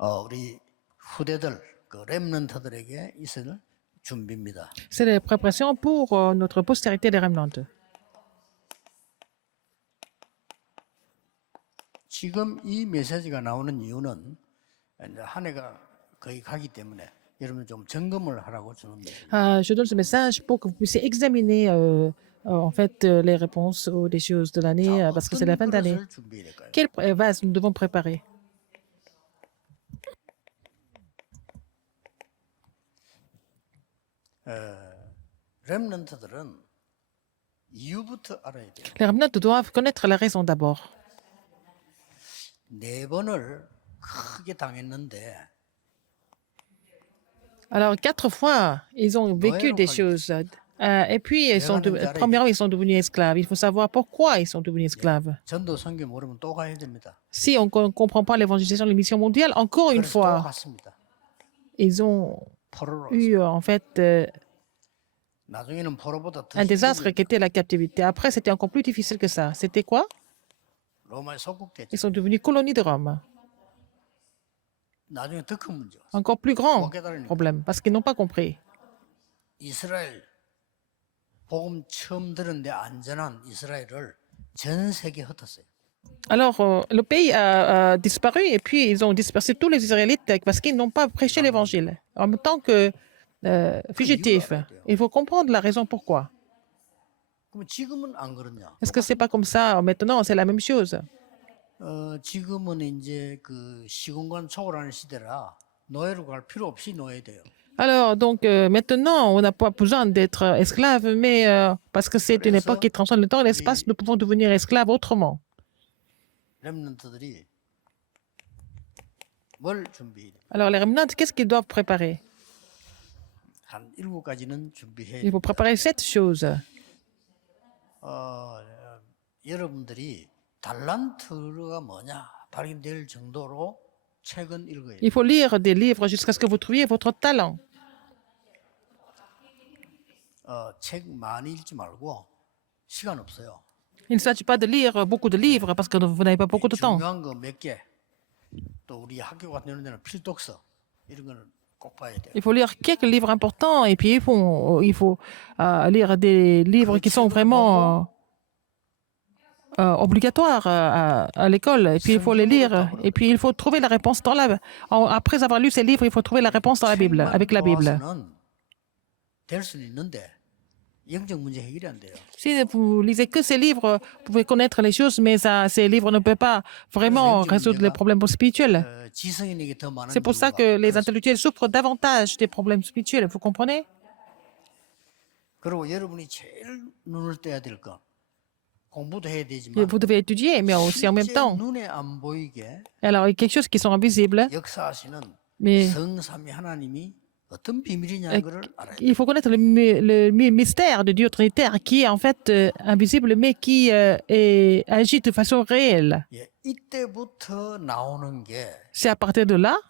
우리 후대들 그 렘넌트들에게 있을 준비입니다. C'est les préparations pour notre postérité des remnants. 지금 이 메시지가 나오는 이유는 이제 한 해가 거의 가기 때문에 여러분 좀 점검을 하라고 주는 메시지. Je donne ce message pour que vous puissiez examiner en fait les réponses aux des choses de l'année parce que c'est la fin d'année. 그릇을 준비해야 될까요? Quelle vase nous devons préparer? 렘넌트들은 이유부터 알아야 돼요. Les remnants doivent connaître la raison d'abord. 4번을 크게 당했는데 Alors, 4 fois, ils ont vécu des choses. Et puis, premièrement, ils sont devenus esclaves. Il faut savoir pourquoi ils sont devenus esclaves. 전도 선교 모르면 또 가야 됩니다. Si on ne comprend pas l'évangélisation de la mission mondiale, encore une 그래서 또 fois, 갔습니다. ils ont 포로로. eu en fait 나중에는 포로보다 더 un désastre 힘든 qui était la captivité. Après, c'était encore plus difficile que ça. C'était quoi? 로마에 속국됐죠. Ils sont devenus colonies de Rome. 나중에 더 큰 문제가 왔어요. Encore plus grand 못 깨달으니까. problème, parce qu'ils n'ont pas compris. 이스라엘 복음 처음 들었는데 안전한 이스라엘을 전 세계에 흩었어요. Alors, le pays a disparu et puis ils ont dispersé tous les Israélites parce qu'ils n'ont pas prêché l'évangile. En même temps que fugitifs. Il faut comprendre la raison pourquoi. 그럼 지금은 안 그러냐? Est-ce que c'est pas comme ça maintenant? C'est la même chose. 지금은 이제 그 시공간 초월하는 시대라 노예로 갈 필요 없이 노예돼요. Alors, donc maintenant, on n'a pas besoin d'être esclave, mais parce que c'est une époque qui transcende le temps et l'espace, nous pouvons devenir esclaves autrement. 렘넌트들이 뭘 준비해야 돼? Alors, les remnants, qu'est-ce qu'ils doivent préparer? 한 7가지는 준비해야 Il 돼. faut préparer 7 choses. 여러분들이 달란트가 뭐냐 발견될 정도로 책은 읽어야 돼. Il faut lire des livres jusqu'à ce que vous trouviez votre talent. 책 많이 읽지 말고 시간 없어요. Il ne s'agit pas de lire beaucoup de livres parce que vous n'avez pas beaucoup de temps. 중요한 거 몇 개. 또 우리 학교 같은 이런 데는 필독서 이런 거는 꼭 봐야 돼요. Il faut lire quelques livres importants et puis il faut lire des livres qui sont vraiment obligatoires à l'école. Et puis il faut les lire. Et puis il faut trouver la réponse dans après avoir lu ces livres, il faut trouver la réponse dans la Bible, avec la Bible. 될 수는 있는데 영적 문제 해결이 안 돼요. Si vous lisez que ces livres, vous pouvez connaître les choses, mais ces livres ne peuvent pas vraiment résoudre les problèmes spirituels. 지성인에게 더 많은 C'est pour ça 이유가 que les intellectuels souffrent davantage des problèmes spirituels. Vous comprenez? 그리고 여러분이 제일 눈을 떼야 될 거 공부도 해야 Et 되지만 vous devez étudier, mais aussi en même 실제 temps. 눈에 안 보이게 Alors, il y a quelque chose qui sont invisibles, 역사하시는 mais 성삼위 하나님이 어떤 비밀이냐는 것을 알아야 돼요. il faut connaître le mystère de Dieu Trinitaire qui est en fait invisible, mais qui agit de façon réelle. 예, 이때부터 나오는 게 C'est à partir de là,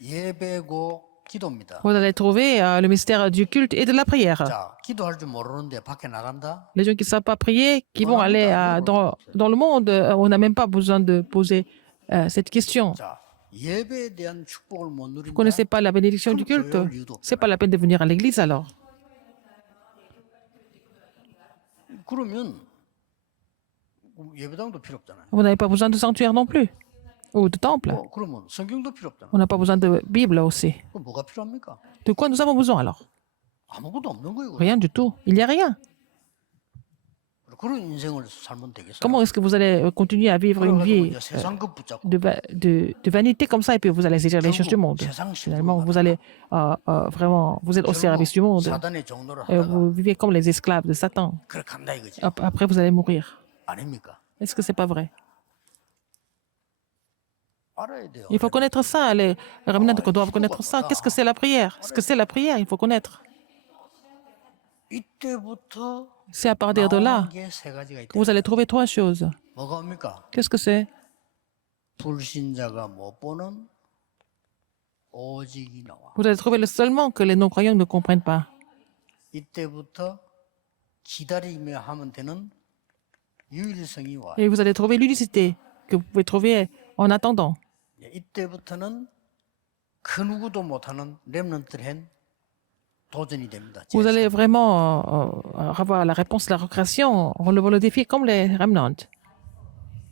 예배고 기도입니다. vous allez trouver le mystère du culte et de la prière. 자, 기도할 줄 모르는데 밖에 나간다? Les gens qui ne savent pas prier, qui vont aller dans le monde, on n'a même pas besoin de poser cette question. 자, 예배에 대한 축복을 못 Vous ne 누린다? connaissez pas la bénédiction du culte? C'est pas la peine de venir à l'église alors. 그러면 예배당도 필요 없잖아요. Vous n'avez pas besoin de sanctuaire non plus, ou de temple. 그러면 성경도 필요 없잖아요. On n'a pas besoin de Bible aussi. 그럼 뭐가 필요합니까? De quoi nous avons besoin alors? 아무것도 없는 거예요. Rien du tout. Il n'y a rien. 그런 인생을 살면 되겠어요? Comment est-ce que vous allez continuer à vivre une 그래가지고 vie 이제 세상 것 붙잡고 de vanité comme ça et puis vous allez saisir les choses du monde? 세상 Finalement, 시도를 vous allez vraiment, vous êtes au service du monde. 사단의 종로를 Et 하다가 vous vivez comme les esclaves de Satan. 그래 간다 이거지. Après, vous allez mourir. 아닙니까? Est-ce que c'est pas vrai? 알아야 돼요. Il faut connaître ça. Les remnants doivent connaître ça. Qu'est-ce que c'est la prière? Ce que c'est la prière, il faut connaître. 이때부터 C'est à partir de là 나오는 게 세 가지가 있다. que vous allez trouver 3 choses. 뭐가 옵니까? Qu'est-ce que c'est? 불신자가 못 보는 오직이 나와. Vous allez trouver le seulement que les non-croyants ne comprennent pas. 이때부터 기다리며 하면 되는 유일성이 와. Et vous allez trouver l'unicité que vous pouvez trouver en attendant. 이때부터는 그 누구도 못하는 렘넌트hen 도전이 됩니다. Vous allez vraiment avoir la réponse de la récréation en relevant le défi comme les remnants.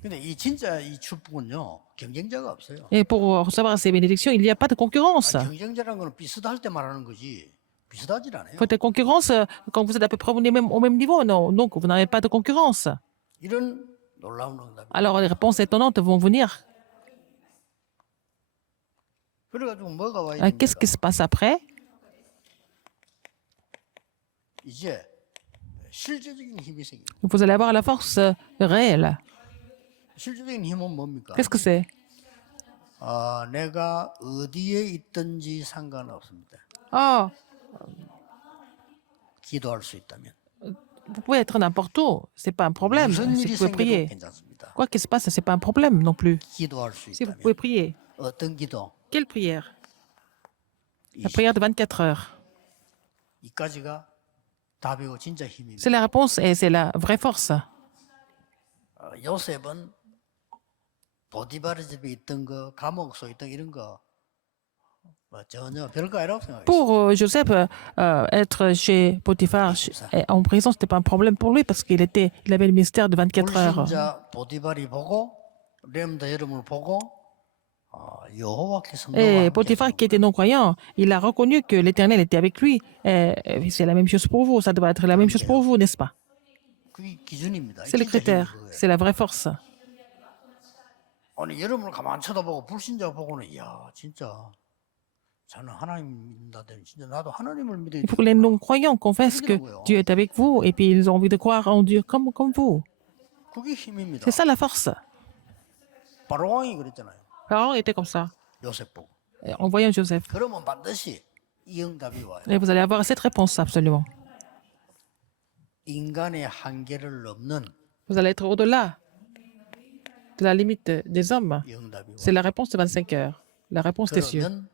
근데 이 진짜 이 축복은요 경쟁자가 없어요. Et pour recevoir ces bénédictions, il n'y a pas de concurrence. 경쟁자라는 거는 비슷할 때 말하는 거지 비슷하질 않아요. Faut être concurrence quand vous êtes à peu près au même niveau. Non, donc vous n'avez pas de concurrence. 이런 놀라운 응답이. Alors les réponses étonnantes vont venir. 그래가지고 뭐가 와야 Qu'est-ce 됩니까? qui se passe après? 이제 실제적인 힘이 생깁니다. Vous allez avoir la force réelle. 실제적인 힘은 뭡니까? Qu'est-ce que c'est? 내가 어디에 있든지 상관없습니다. Oh, 기도할 수 있다면. vous pouvez être n'importe où. C'est pas un problème. 무슨 Si 일이 vous pouvez 생겨도 prier. 괜찮습니다. Quoi qu'il se passe, c'est pas un problème non plus. 기도할 수 Si vous 있다면. pouvez prier. 어떤 기도? Quelle prière? La prière de 24 heures. 이까지가 답이고 진짜 힘입니다. C'est la réponse et c'est la vraie force. 요셉은 보디바르 집에 있던 거, 감옥 속에 있던 이런 거 전혀 별거 아니라고 생각했어요. Pour Joseph, être chez Potiphar en prison, c'était pas un problème pour lui parce qu'il avait le ministère de 24 heures. 불신자 보디발이 보고 렘더 여러분을 보고 여호와께서 Et Potiphar, qui était non-croyant, il a reconnu que l'Éternel était avec lui. Et c'est la même chose pour vous. Ça doit être la même chose pour vous, n'est-ce pas? 그게 기준입니다. C'est le 진짜 힘이 critère. 그거예요. C'est la vraie force. 아니 여러분을 가만 쳐다보고 불신자 보고는 이야 진짜 저는 하나님 믿는다더니 진짜 나도 하나님을 믿어야 Il faut que les non-croyants confessent que Dieu est avec vous et puis ils ont envie de croire en Dieu comme vous. 그게 힘입니다. C'est ça la force. 바로왕이 그랬잖아요. Pharaon était comme ça, 요셉 보고. en voyant Joseph. 그러면 반드시 이 응답이 와요. Et vous allez avoir cette réponse, absolument. 인간의 한계를 넘는 Vous allez être au-delà de la limite des hommes. 이 응답이 C'est 와요. la réponse de 25 heures. La réponse des cieux. 그러면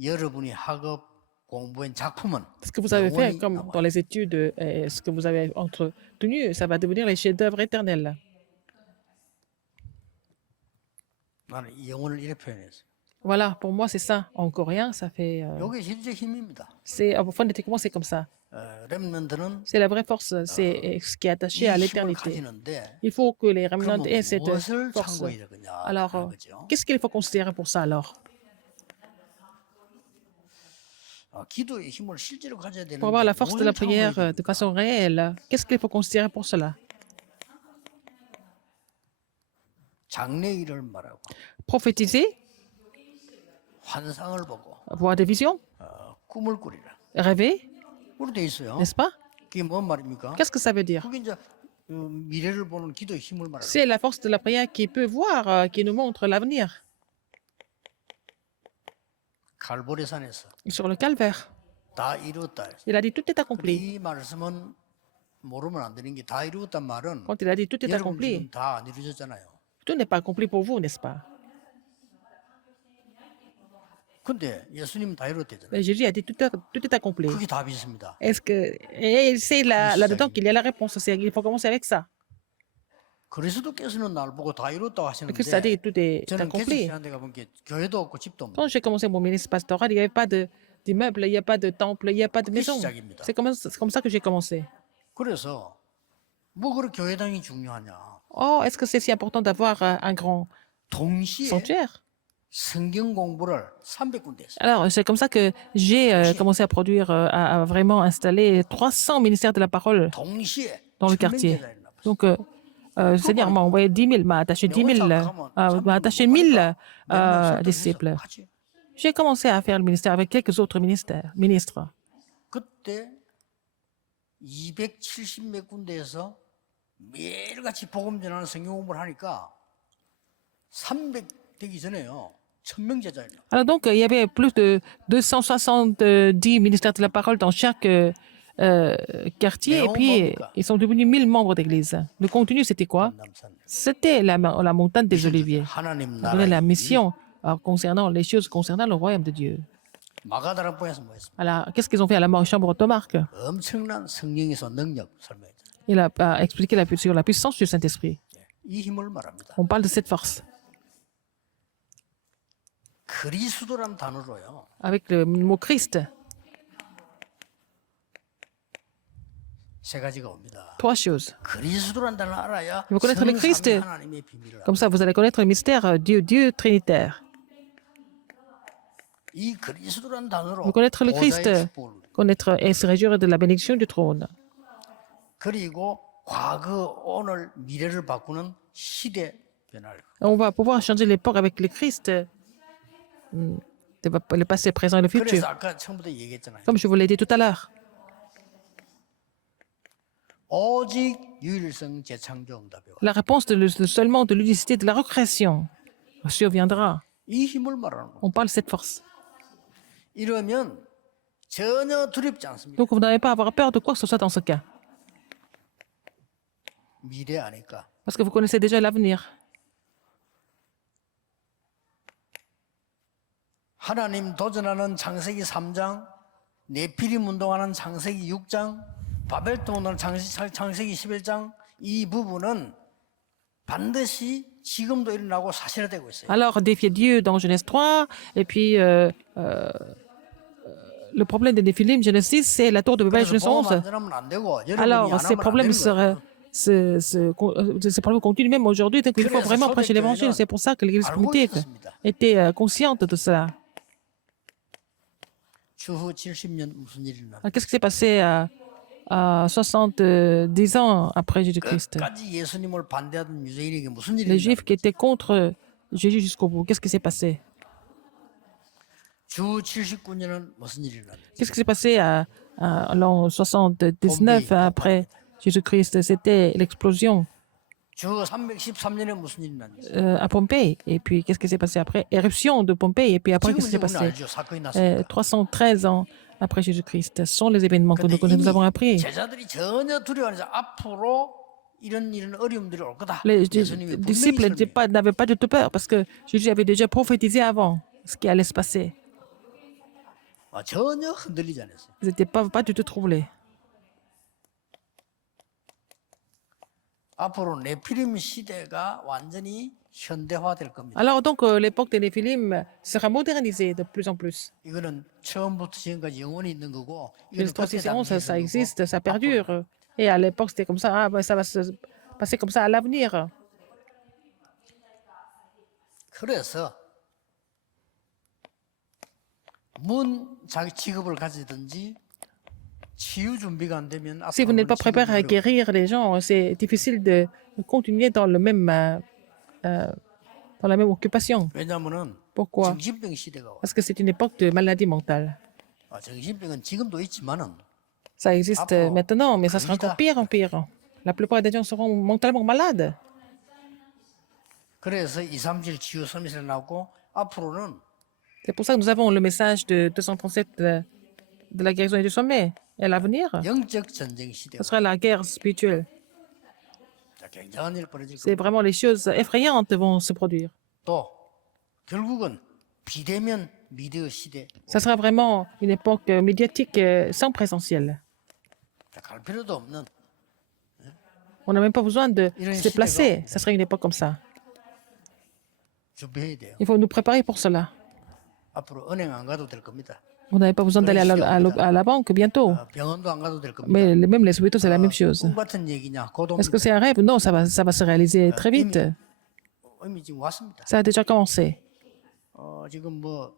여러분이 학업 공부한 작품은 Ce que vous avez fait, 영원히 comme 남아요. dans les études, et ce que vous avez entretenu, ça va devenir les chefs-d'œuvre éternels. 나는 이 영혼을 이렇게 표현했어요. Voilà, pour moi, c'est ça. En coréen, ça fait. 이게 실제 힘입니다. C'est phonétiquement, c'est comme ça. 렘넌트는 C'est la vraie force. C'est ce qui est attaché 이 à 힘을 l'éternité. 가지는데 Il faut que les remnants 그러면 aient cette 무엇을 force. 참고해야 되느냐 Alors, 하는 거죠. qu'est-ce qu'il faut considérer pour ça alors? 기도의 힘을 실제로 가져야 되는데 Pour avoir la force de la 무엇을 참고해야 prière de 됩니까? façon réelle, qu'est-ce qu'il faut considérer pour cela? 장래일을 말하고 Prophétiser, 환상을 보고 voir des visions, 꿈을 꾸리라. rêver, 그렇게 돼 있어요. n'est-ce pas? 그게 뭔 말입니까? Qu'est-ce que ça veut dire? 그게 이제 미래를 보는 기도의 힘을 말하는 C'est la force de la prière qui peut voir, qui nous montre l'avenir. 갈보리산에서 Sur le calvaire, 다 이루었다. il a dit tout est accompli. 이 말씀은 모르면 안 되는 게 다 이루었단 말은 Quand il a dit tout est 여러분 accompli, 지금 다 안 이루어졌잖아요. tout n'est pas accompli pour vous, n'est-ce pas? 근데 예수님은 다 이루었대잖아요. Mais Jésus a dit tout est accompli. 그게 답이 있습니다. Est-ce que et c'est là-dedans qu'il y a la réponse. Il faut commencer avec ça. 그리스도께서는 날 보고 다 이뤘다고 Le Christ a dit 하시는데 tout est 저는 accompli. 개척시한 데가 보니까 교회도 없고 집도 없고 Quand j'ai commencé mon ministère pastoral, il n'y avait pas d'immeuble, il n'y a pas de temple, il n'y a pas de maison. 시작입니다. C'est comme ça que j'ai commencé. 그래서 뭐 그렇게 교회당이 중요하냐. Oh, est-ce que c'est si important d'avoir un grand 동시에 sanctuaire? 성경 공부를 300군데 했어요. Alors, c'est comme ça que j'ai commencé à produire, à vraiment installer 300 ministères de la parole 동시에 dans le 1000명 quartier. 제자를 낳았어요. Donc, le Seigneur m'a envoyé 10 000, m'a attaché 10 000, m'a attaché 1000 disciples. 같이. J'ai commencé à faire le ministère avec quelques autres ministres. 그때 270몇 군데에서 매일같이 복음 전하는 성경 공부를 하니까 300 되기 전에요. 1000명 제자예요. Alors donc, il y avait plus de 270 ministères de la parole dans chaque quartier, et puis ils sont devenus 1000 membres d'église. Le contenu, c'était quoi? 남산. C'était la montagne des Oliviers. 하나님 On donnait la 나라의 mission concernant les choses concernant le royaume de Dieu. 마가다락방에서 뭐 했습니까? Alors, qu'est-ce qu'ils ont fait à la chambre automarque? 엄청난 성령에서 능력 설명했죠. Il a expliqué sur la puissance du Saint-Esprit. 이 힘을 말합니다. On parle de cette force. 그리스도란 단어로요. avec le mot Christ. 세 가지가 옵니다. Trois choses. 그리스도란 단어를 알아야 Vous connaître le Christ. 성삼위 하나님의 비밀을 알아요. Comme ça, vous allez connaître le mystère Dieu trinitaire. 이 그리스도란 단어로 Vous connaître le Christ, 보좌의 축복을 connaître et se réjouir de la bénédiction du trône. 그리고 과거, 오늘, 미래를 바꾸는 시대 변화를. On va pouvoir changer l'époque avec le Christ, le passé, le présent et le futur. 그래서 아까 처음부터 얘기했잖아요. Comme je vous l'ai dit tout à l'heure. 오직 유일성 재창조 응답이요. La réponse seulement de l'unicité de la recréation surviendra. 이 힘을 말하는 거예요. On parle de cette force. 이러면 전혀 두렵지 않습니다. Donc, vous n'avez pas à avoir peur de quoi que ce soit dans ce cas. 미래 아니까. Parce que vous connaissez déjà l'avenir. 하나님 도전하는 창세기 3장, 네피림 운동하는 창세기 6장, 바벨탑 운동하는 창세기 11장, 이 부분은 반드시 지금도 일어나고 사실화되고 있어요. Alors, défier Dieu dans Genèse 3, et puis le problème des Néphilim, Genèse 6, c'est la tour de Babel, 그래서 Genèse 보험 11. 안 되면 안 되고 여러분이 Alors, 안 ces 하면 안 problèmes 되는 거예요. ces problèmes continuent même aujourd'hui, donc il faut vraiment prêcher l'évangile. C'est pour ça que l'église 알고 primitive 있었습니다. était consciente de cela. 추후 70년 무슨 일이 일어나? Alors, qu'est-ce qui s'est passé à 70 ans après Jésus-Christ? 끝까지 예수님을 반대하던 유대인에게 무슨 일이 Les 일어나? Juifs qui étaient contre Jésus jusqu'au bout, qu'est-ce qui s'est passé? 주 79년은 무슨 일이 일어나? Qu'est-ce qui s'est passé à l'an 79 après Jésus-Christ? C'était l'explosion 주 313년에 무슨 일이 일어나? à Pompéi. Et puis, qu'est-ce qui s'est passé après? Éruption de Pompéi. Et puis après, 지금 qu'est-ce qui 이제 s'est 우리는 passé? 알죠. 사건이 났으니까. 313 ans après Jésus-Christ. Ce sont les événements que 근데 nous avons 이미 appris. 제자들이 전혀 두려워하지 앞으로 이런 어려움들이 올 거다. Les 예수님이 분명히 disciples 설명해요. n'avaient pas du tout peur parce que Jésus avait déjà prophétisé avant ce qui allait se passer. 전혀 흔들리지 않았어요. Ils n'étaient pas du tout troublés. 앞으로 네피림 시대가 완전히 현대화될 겁니다. Alors donc, l'époque des Néphilim sera modernisée de plus en plus. 이거는 처음부터 지금까지 영원히 있는 거고 Les 이거는 그때 transitions, 당시에 ça 있는 existe, 거고, ça 앞으로. perdure. Et à l'époque, c'était comme ça. Ah, ben, ça va se passer comme ça à l'avenir. 그래서 문 자기 직업을 가지든지 치유 준비가 안 되면 Si vous n'êtes pas 앞으로는 préparé à 직업이 guérir les gens, c'est difficile de continuer dans dans la même occupation. 왜냐하면은 Pourquoi? 정신병 시대가 와. Parce que c'est une époque de maladie mentale. 정신병은 지금도 있지만은 Ça existe maintenant, mais ça sera encore pire en pire. La plupart des gens seront mentalement malades. 그래서 237 치유 서밋을 나오고 앞으로는 C'est pour ça que nous avons le message de 237 de la guérison et du sommet. Et à l'avenir, 영적 전쟁 시대가 ce sera la guerre spirituelle. 자, 굉장한 일 벌어질 C'est 겁니다. vraiment les choses effrayantes vont se produire. 또 결국은 비대면 미디어 시대. Ça sera vraiment une époque médiatique sans présentiel. 자, 갈 필요도 없는 On n'a même pas besoin de 이런 se déplacer. 시대가 Ça sera une époque comme ça. 준비해야 돼요. Il faut nous préparer pour cela. 앞으로 은행 안 가도 될 겁니다. On n'avait pas besoin d'aller à la banque bientôt. 병원도 안 가도 될 겁니다. Mais même les hôpitaux, c'est la même chose. 꿈 같은 얘기냐? 고도 Est-ce que c'est un rêve? Non, ça va se réaliser très vite. 이미 지금 왔습니다. Ça a déjà commencé. 지금 뭐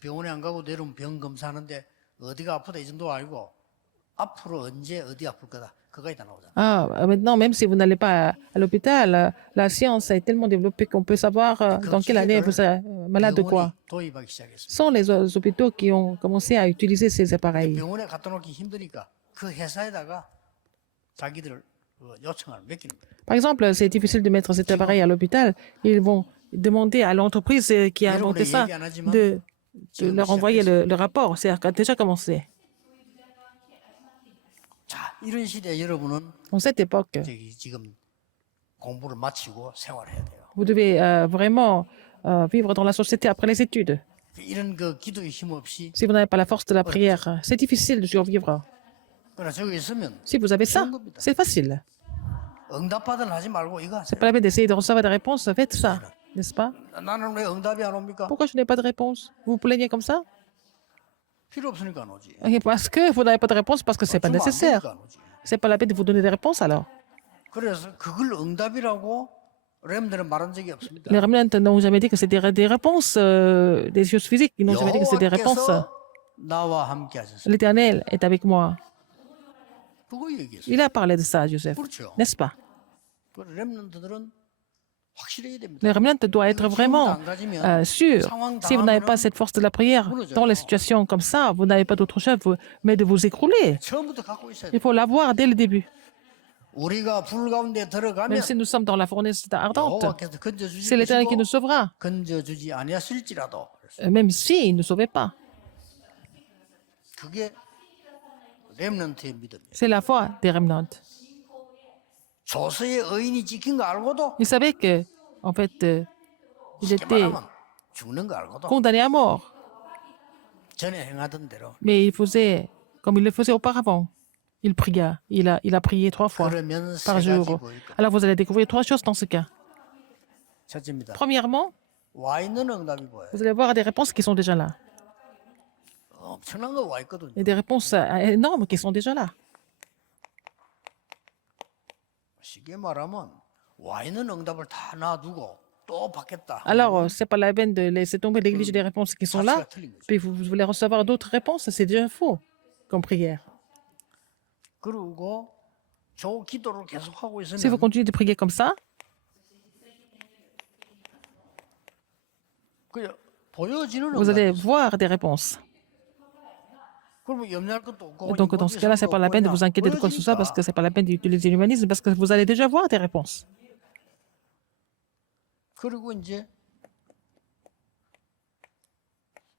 병원에 안 가고 내려오면 병 검사하는데 어디가 아프다 이 정도 알고 앞으로 언제 어디 아플 거다 그거에 다 나오잖아. Ah, maintenant, même si vous n'allez pas à l'hôpital, la science est tellement développée qu'on peut savoir dans quelle année vous êtes malade de quoi. 병원이 도입하기 시작했습니다. Ce sont les hôpitaux qui ont commencé à utiliser ces appareils. 병원에 갖다 놓기 힘드니까 그 회사에다가 자기들 요청을 맡기는 거예요. Par exemple, c'est difficile de mettre cet appareil à l'hôpital. Ils vont demander à l'entreprise qui a inventé ça de leur envoyer le rapport. C'est déjà commencé. 자, 이런 시대에 여러분은 En cette époque, 지금 공부를 마치고 생활해야 돼요. vous devez vraiment vivre dans la société après les études. 이런 그 기도의 힘 없이 Si vous n'avez pas la force de la prière, c'est difficile de survivre. 그러나 저기 있으면 Si vous avez ça, c'est facile. 응답받으려 하지 말고 이거 하세요. Pas la peine d'essayer de recevoir des réponses, faites ça. n'est-ce pas? 나는 왜 응답이 안 옵니까? Pourquoi je n'ai pas de réponse? Vous vous plaignez comme ça? 필요 없으니까 안 오지. Et parce que vous n'avez pas de réponse, parce que ce n'est pas 주면 안 nécessaire. 되니까 안 오지. C'est pas la peine de vous donner des réponses alors. 그래서 그걸 응답이라고 렘들은 말한 적이 없습니다. Les remnants n'ont jamais dit que c'était des réponses, des choses physiques. Ils n'ont jamais dit que c'était des réponses. 여호와께서 나와 함께 하셨어요. L'Éternel est avec moi. 그거 얘기했어요. Il a parlé de ça, Joseph, 그렇죠. n'est-ce pas? 그 렘넌트들은 확실해야 됩니다. Les remnants doivent être vraiment sûrs. Si vous n'avez pas cette force de la prière dans les situations comme ça, vous n'avez pas d'autre chose mais de vous écrouler. 처음부터 갖고 있어야 돼. Il faut l'avoir dès le début. 우리가 불 가운데 들어가면 Même si nous sommes dans la fournaise ardente, 여호와께서 건져주실 c'est l'Éternel qui 것이고 nous sauvera. 건져주지 아니하실지라도 Même s'il ne nous sauvait pas. 그게 렘넌트의 믿음이에요. C'est la foi des remnants. 조서의 의인이 찍힌 거 알고도 Ils savaient que, en fait, ils 쉽게 étaient 말하면 죽는 거 알고도 condamnés à mort. 전에 행하던 대로 Mais il faisait comme il le faisait auparavant. Il pria. Il a prié 3 fois 그러면 세 par 가지 jour. 보일 거예요. Alors vous allez découvrir 3 choses dans ce cas. 첫째입니다. Premièrement, 와 있는 응답이 보여요. vous allez voir des réponses qui sont déjà là. 엄청난 거 와 있거든요. Et des réponses énormes qui sont déjà là. 쉽게 말하면 와 있는 응답을 다 놔두고 또 받겠다. Alors, c'est pas la peine de laisser tomber l'église des réponses qui sont là. 가치가 틀린 거죠. Puis vous voulez recevoir d'autres réponses, c'est déjà faux comme prière. 그리고 저 기도를 계속 하고 Si vous 있으면 continuez de prier comme ça, 그 보여지는 vous allez 응답이 있어요. voir des réponses. 그러면 염려할 것도 없고 Donc, dans ce cas-là, c'est pas la peine de vous inquiéter de quoi que ce soit parce que c'est pas la peine d'utiliser l'humanisme parce que vous allez déjà voir des réponses. 그리고 이제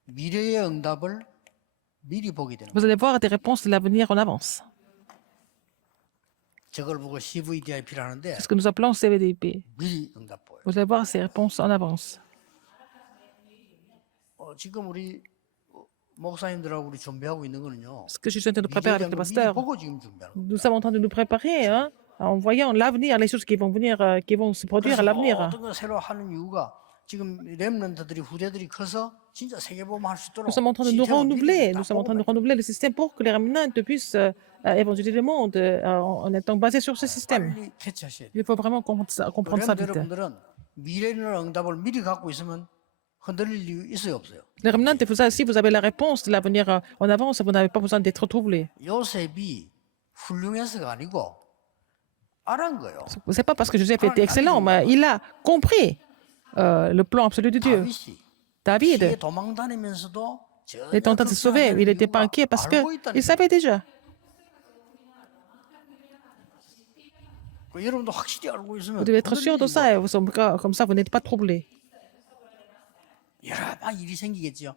미래의 응답을 미리 보게 되는 거예요. Vous allez voir des réponses de l'avenir en avance. 저걸 보고 CVDIP라는데 C'est ce que nous appelons CVDP. 미리 응답 보여요. Vous allez voir ces réponses en avance. 지금 우리 목사님들하고 우리 준비하고 있는 거는요. Ce que je suis en train de préparer avec le 미래를 미리 pasteur, 보고 지금 준비하는 거예요. nous sommes en train de nous préparer hein, en voyant l'avenir, les choses qui vont venir, qui vont se produire à 그래서 l'avenir. 어떤 걸 새로 하는 이유가 지금 렘넌트들이 후대들이 커서 진짜 세계보험 할 수 있도록 Nous sommes en train de nous 시스템을 renouveler. 미리 Nous 딱 sommes en train de 보고 renouveler le système pour que les remnants puissent évangéliser le monde en étant basés sur ce système. 빨리 캐치하셔야 돼요. Il faut vraiment comprendre ça 렘 vite. 여러분들은 미래의 응답을 미리 갖고 있으면 흔들릴 이유 있어요 없어요? Les remnants, si vous avez la réponse de l'avenir en avance, vous n'avez pas besoin d'être troublé. 요셉이 훌륭해서가 아니고 알은 거예요. C'est pas parce que Joseph était excellent, mais il a compris le plan absolu de Dieu. 다윗이 David 피해 도망 다니면서도 est tenté de se sauver. Il n'était pas inquiet parce qu'il savait déjà. 여러분도 확실히 알고 있으면 Vous devez être sûr de ça. Comme ça, vous n'êtes pas troublé. 여러 번 일이 생기겠죠.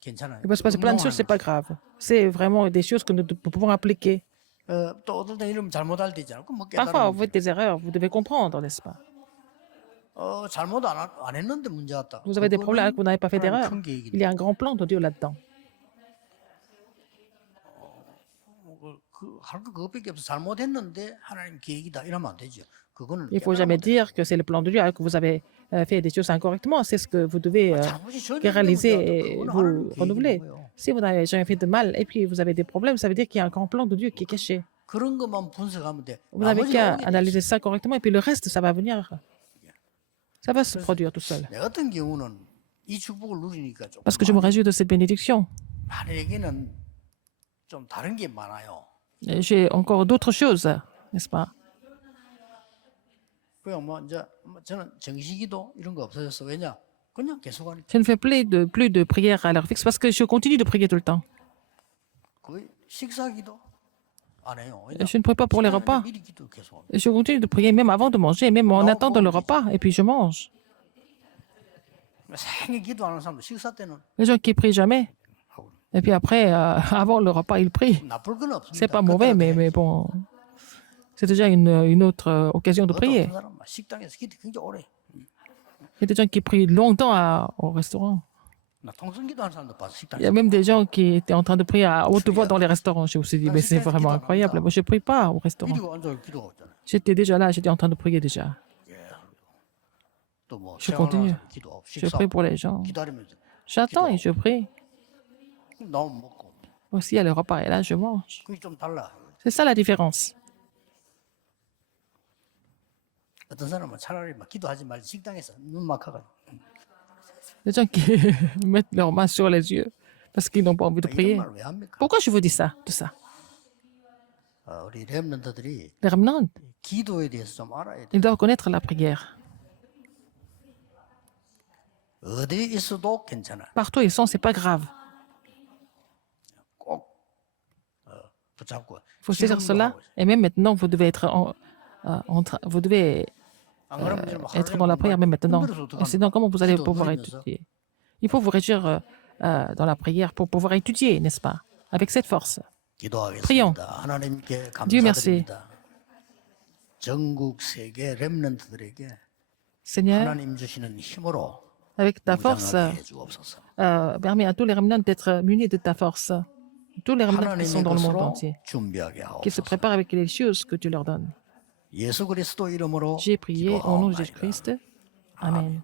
괜찮아요. Il va se passer plein de choses, c'est pas grave. C'est vraiment des choses que nous pouvons appliquer. 또 어떨 때 이러면 잘못할 때 있잖아요. 그럼 뭐 Parfois, vous 깨달으면 faites des erreurs, vous devez comprendre, n'est-ce pas? 잘못 안 했는데 문제 왔다. Vous avez des problèmes, que vous n'avez pas fait d'erreur. 큰 계획이네. Il y a un grand plan de Dieu là-dedans. 할거 그것밖에 없어. 잘못했는데 하나님 계획이다 이러면 안 되죠. 그거는 Il ne faut jamais dire que c'est le plan de Dieu, que vous avez fait des choses incorrectement. C'est ce que vous devez 잘못이 전혀 réaliser 없는 et 문제다. vous 그거는 하나님 renouveler. 계획인 거예요. Si vous n'avez jamais fait de mal et puis vous avez des problèmes, ça veut dire qu'il y a un grand plan de Dieu qui est caché. 그런 것만 분석하면 돼. Vous n'avez 나머지가 qu'à 오게 돼 있어. analyser ça correctement et puis le reste, ça va venir. Ça va se produire tout seul. 내 같은 경우는 이 축복을 누리니까 좀 Parce que je me réjouis de cette bénédiction. 하늘에게는 좀 다른 게 많아요. Et j'ai encore d'autres choses, n'est-ce pas? 그냥 뭐 이제 저는 정시기도 이런 거 없어졌어. 왜냐? 그냥 계속 하니까. Je ne fais plus de prières à l'heure fixe parce que je continue de prier tout le temps. 거의 식사기도 안 해요. 왜냐? Je ne prie pas pour les repas. 미리 기도 계속 합니다. Je continue de prier même avant de manger, même en attendant le repas, et puis je mange. 생애 기도하는 사람도 식사 때는 Les gens qui prient jamais, 하고 et puis après, avant le repas, ils prient. 나쁠 건 없습니다. C'est pas mauvais, mais bon, c'est déjà une autre occasion de prier. 어떤 사람 식당에서 기도 굉장히 오래. Il y a des gens qui prient longtemps au restaurant. 나 통성 기도하는 사람도 봤어 Il y a 식당에서. même des gens qui étaient en train de prier à haute voix dans les restaurants. Je me suis dit, mais c'est vraiment incroyable. Moi, je ne prie pas au restaurant. 미리고 앉아 기도하고 있잖아요. J'étais déjà là, j'étais en train de prier déjà. 또 뭐 Je 생활하는 continue. 사람 기도하고 Je 식사 prie pour les gens. 기다리면서 J'attends et je prie. 나오면 먹고 Aussi, à le repas, et là, je mange. 그게 좀 달라. C'est ça la différence. 어떤 사람은 차라리 막 기도하지 말지 식당에서 눈 막아가지고 Les gens qui mettent leurs mains sur les yeux parce qu'ils n'ont pas envie de 이런 prier. 말 왜 합니까? Pourquoi je vous dis ça, tout ça? 우리 렘넌트들이 Les remnants, 기도에 대해서 좀 알아야 돼. ils doivent connaître la prière. 어디에 있어도 괜찮아. Partout ils sont, c'est pas grave. 꼭 붙잡고 Il faut saisir 지금도 cela. 하고 있어. Et même maintenant, vous devez être vous devez 안 그러면 이제 막 être dans la prière, même maintenant. 힘들어서 Et sinon, comment vous allez 기도 pouvoir 누리면서 étudier? Il faut vous réduire dans la prière pour pouvoir étudier, n'est-ce pas? Avec cette force. Prions. 기도하겠습니다. 하나님께 Dieu merci. 감사드립니다. 전국 세계 렘넌트들에게 Seigneur, 하나님 주시는 힘으로 avec ta force, 무장하게 해주옵소서. permets à tous les remnants d'être munis de ta force. Tous les remnants qui sont 하나님의 dans le monde 것으로 entier, 준비하게 qui se 하옵소서. préparent avec les choses que tu leur donnes. 예수 그리스도 이름으로 J'ai prié au nom de 기도하옵나이다. Jésus-Christ. Amen.